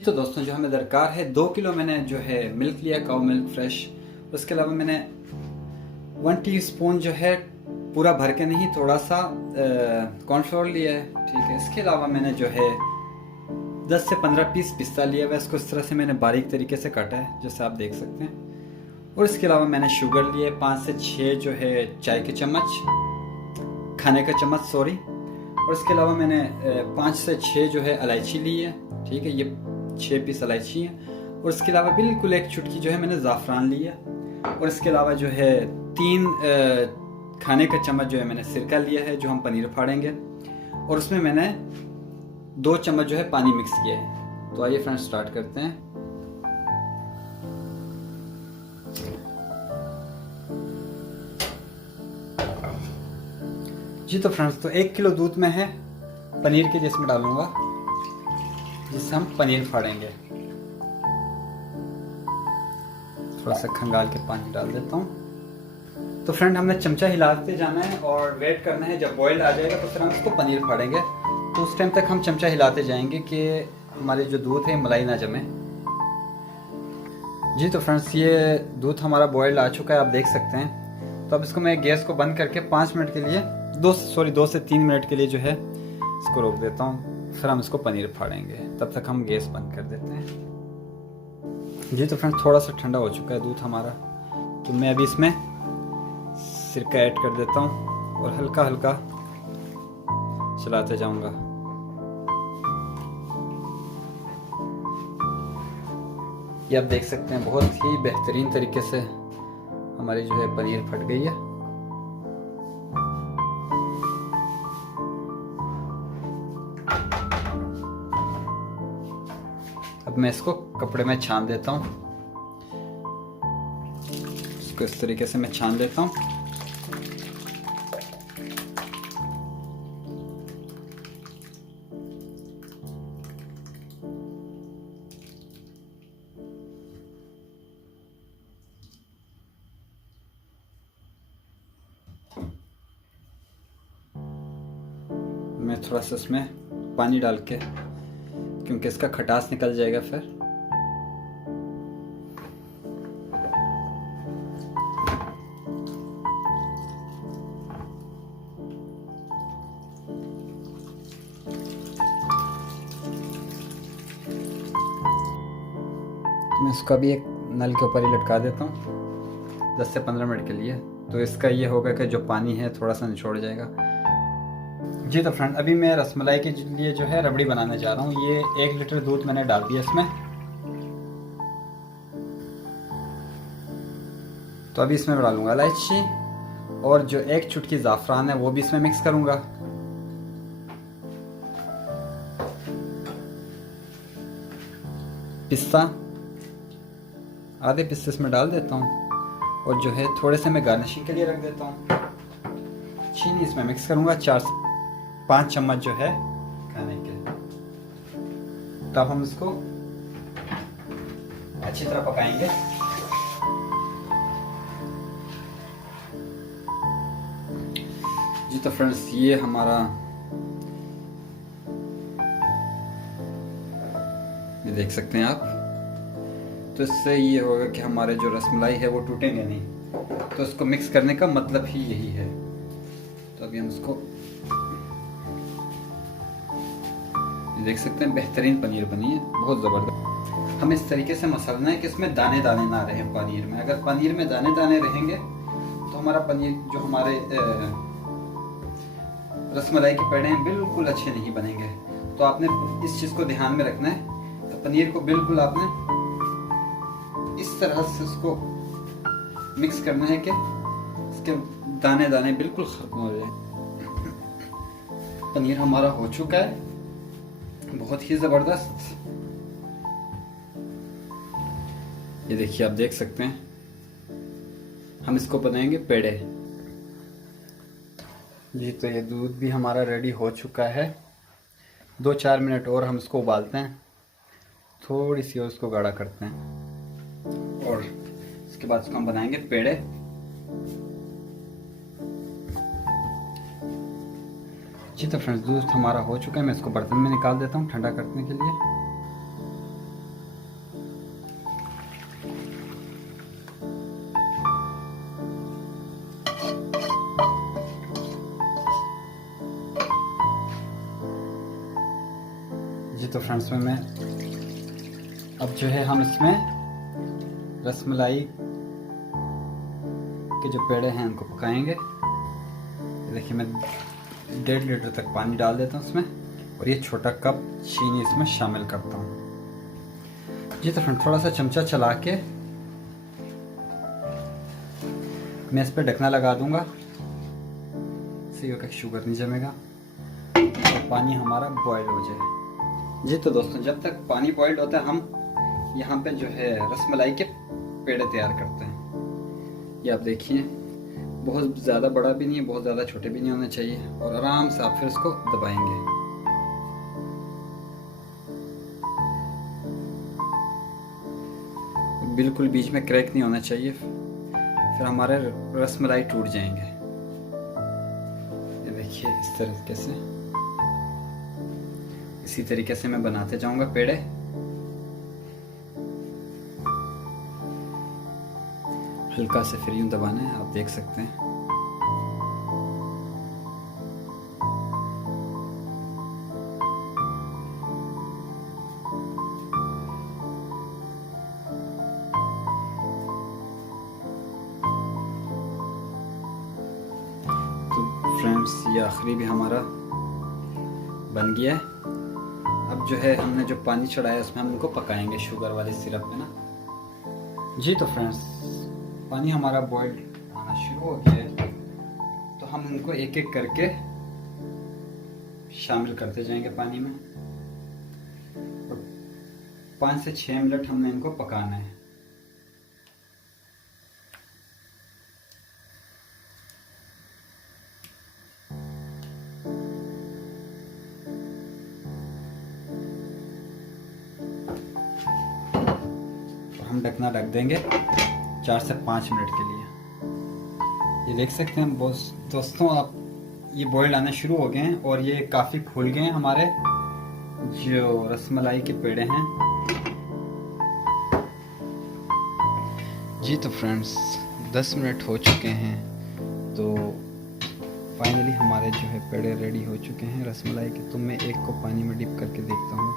तो दोस्तों जो हमें दरकार है 2 किलो मैंने जो है मिल्क लिया, काउ मिल्क फ्रेश। उसके अलावा मैंने 1 टीस्पून जो है पूरा भर के नहीं, थोड़ा सा कॉर्नफ्लोर लिया है, ठीक है। इसके अलावा मैंने जो है 10 से 15 पीस पिस्ता लिया हुआ है। इसको इस तरह से मैंने बारीक तरीके से काटा है, जैसे आप देख सकते हैं। और इसके अलावा मैंने शुगर लिए 5 से 6 जो है चाय के चम्मच, खाने का चम्मच सॉरी। और इसके अलावा मैंने 5 से 6 जो है इलायची ली है, ठीक है। ये 6 पीस इलायची है। और इसके अलावा बिल्कुल 1 चुटकी जो है मैंने ज़ाफ़रान लिया। और इसके अलावा जो है 3 खाने का चम्मच जो है मैंने सिरका लिया है, जो हम पनीर फाड़ेंगे। और उसमें मैंने 2 चम्मच जो है पानी मिक्स किया है। तो आइए फ्रेंड्स स्टार्ट करते हैं। जी तो फ्रेंड्स, तो 1 किलो दूध में है पनीर के, जिसमें डालूंगा, जिससे हम पनीर फाड़ेंगे। थोड़ा सा खंगाल के पानी डाल देता हूँ। तो फ्रेंड, हमने चमचा हिलाते जाना है और वेट करना है। जब बॉयल आ जाएगा तो फिर हम इसको पनीर फाड़ेंगे। तो उस टाइम तक हम चमचा हिलाते जाएंगे कि हमारे जो दूध है मलाई ना जमे। जी तो फ्रेंड्स, ये दूध हमारा बॉयल आ चुका है, आप देख सकते हैं। तो अब इसको मैं गैस को बंद करके 5 मिनट के लिए 2 से 3 मिनट के लिए जो है इसको रोक देता हूँ। फिर हम इसको पनीर फाड़ेंगे, तब तक हम गैस बंद कर देते हैं। जी तो फ्रेंड्स, थोड़ा सा ठंडा हो चुका है दूध हमारा। तो मैं अभी इसमें सिरका ऐड कर देता हूँ और हल्का हल्का चलाते जाऊंगा। ये आप देख सकते हैं, बहुत ही बेहतरीन तरीके से हमारी जो है पनीर फट गई है। अब मैं इसको कपड़े में छान देता हूँ। इसको इस तरीके से मैं छान देता हूँ। मैं थोड़ा सा इसमें पानी डाल के, क्योंकि इसका खटास निकल जाएगा फिर। मैं इसको अभी एक नल के ऊपर ही लटका देता हूँ 10 से 15 मिनट के लिए। तो इसका ये होगा कि जो पानी है थोड़ा सा निचोड़ जाएगा। जी तो फ्रेंड, अभी मैं रसमलाई के लिए जो है रबड़ी बनाने जा रहा हूँ। ये 1 लीटर दूध मैंने डाल दिया इसमें। तो अभी इसमें डालूंगा इलायची, और जो 1 चुटकी ज़ाफ़रान है वो भी इसमें मिक्स करूंगा। पिस्ता, आधे पिस्ते इसमें डाल देता हूँ। और जो है थोड़े से मैं गार्निशिंग के लिए रख देता हूँ। चीनी इसमें मिक्स करूंगा, 4 से 5 चम्मच जो है खाने के। तो अब हम इसको अच्छी तरह पकाएंगे। जी तो फ्रेंड्स, ये हमारा, ये देख सकते हैं आप। तो इससे ये होगा कि हमारे जो रसमलाई है वो टूटेंगे नहीं। तो इसको मिक्स करने का मतलब ही यही है। तो अभी हम इसको, देख सकते हैं बेहतरीन पनीर बनी है, बहुत ज़बरदस्त। हमें इस तरीके से मसलना है कि इसमें दाने दाने ना रहे पनीर में। अगर पनीर में दाने दाने रहेंगे तो हमारा पनीर, जो हमारे रसमलाई के पेड़े हैं, बिल्कुल अच्छे नहीं बनेंगे। तो आपने इस चीज़ को ध्यान में रखना है। तो पनीर को बिल्कुल आपने इस तरह से उसको मिक्स करना है कि इसके दाने दाने बिल्कुल खत्म हो जाए। पनीर हमारा हो चुका है, बहुत ही ज़बरदस्त। ये देखिए, आप देख सकते हैं। हम इसको बनाएंगे पेड़े। जी तो ये दूध भी हमारा रेडी हो चुका है। 2-4 मिनट और हम इसको उबालते हैं, थोड़ी सी और इसको गाढ़ा करते हैं, और इसके बाद इसको हम बनाएंगे पेड़े। जी तो फ्रेंड्स, दूध हमारा हो चुका है। मैं इसको बर्तन में निकाल देता हूँ ठंडा करने के लिए। तो फ्रेंड्स में मैं अब जो है हम इसमें रसमलाई के जो पेड़े हैं उनको पकाएंगे। देखिए मैं 1.5 लीटर तक पानी डाल देता हूँ उसमें और ये छोटा कप चीनी इसमें शामिल करता हूँ। जी तो फ्रेंड थोड़ा सा चमचा चला के मैं इस पर ढकना लगा दूंगा, इससे होगा शुगर नहीं जमेगा और पानी हमारा बॉयल हो जाए। जी तो दोस्तों जब तक पानी बॉइल्ड होता है हम यहाँ पे जो है रसमलाई के पेड़े तैयार करते हैं। ये आप देखिए बहुत ज़्यादा बड़ा भी नहीं है, बहुत ज़्यादा छोटे भी नहीं होने चाहिए और आराम से आप फिर इसको दबाएंगे। बिल्कुल बीच में क्रैक नहीं होना चाहिए, फिर हमारे रसमलाई टूट जाएंगे। ये देखिए इस तरीके से, इसी तरीके से मैं बनाते जाऊंगा पेड़े। हल्का से फिर यूं दबाना है, आप देख सकते हैं। फ्रेंड्स ये आखिरी भी हमारा बन गया है। अब जो है हमने जो पानी चढ़ाया उसमें हम इनको पकाएंगे शुगर वाले सिरप में ना। जी तो फ्रेंड्स पानी हमारा बॉइल्ड आना शुरू हो गया है, तो हम इनको एक एक करके शामिल करते जाएंगे पानी में और 5 से 6 मिनट हमने इनको पकाना है। हम ढकना ढक देंगे 4 से 5 मिनट के लिए। ये देख सकते हैं दोस्तों आप ये बॉइल्ड आने शुरू हो गए हैं और ये काफ़ी फूल गए हैं हमारे जो रसमलाई के पेड़े हैं। जी तो फ्रेंड्स 10 मिनट हो चुके हैं, तो फाइनली हमारे जो है पेड़े रेडी हो चुके हैं रसमलाई के। तो मैं एक को पानी में डिप करके देखता हूँ,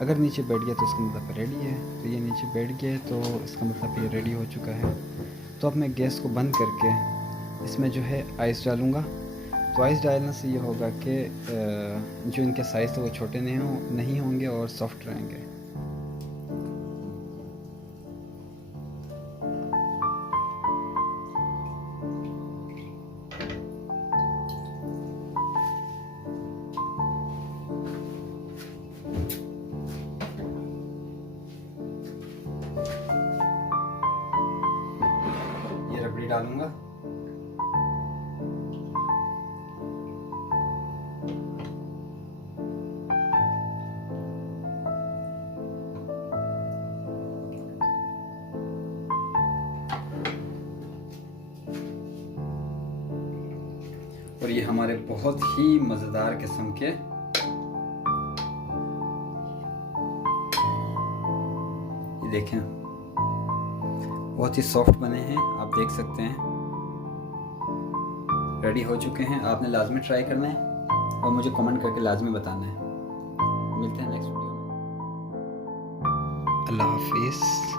अगर नीचे बैठ गया तो इसका मतलब रेडी है। तो ये नीचे बैठ गया तो इसका मतलब ये रेडी हो चुका है। तो अब मैं गैस को बंद करके इसमें जो है आइस डालूँगा। तो आइस डालने से ये होगा कि जो इनके साइज़ तो वो छोटे नहीं होंगे और सॉफ्ट रहेंगे। रबड़ी डालूंगा। और ये हमारे बहुत ही मजेदार किस्म के ये देखें बहुत ही सॉफ्ट बने हैं, आप देख सकते हैं। रेडी हो चुके हैं, आपने लाजमी ट्राई करना है और मुझे कमेंट करके लाजमी बताना है। मिलते हैं नेक्स्ट वीडियो में। अल्लाह हाफिज़।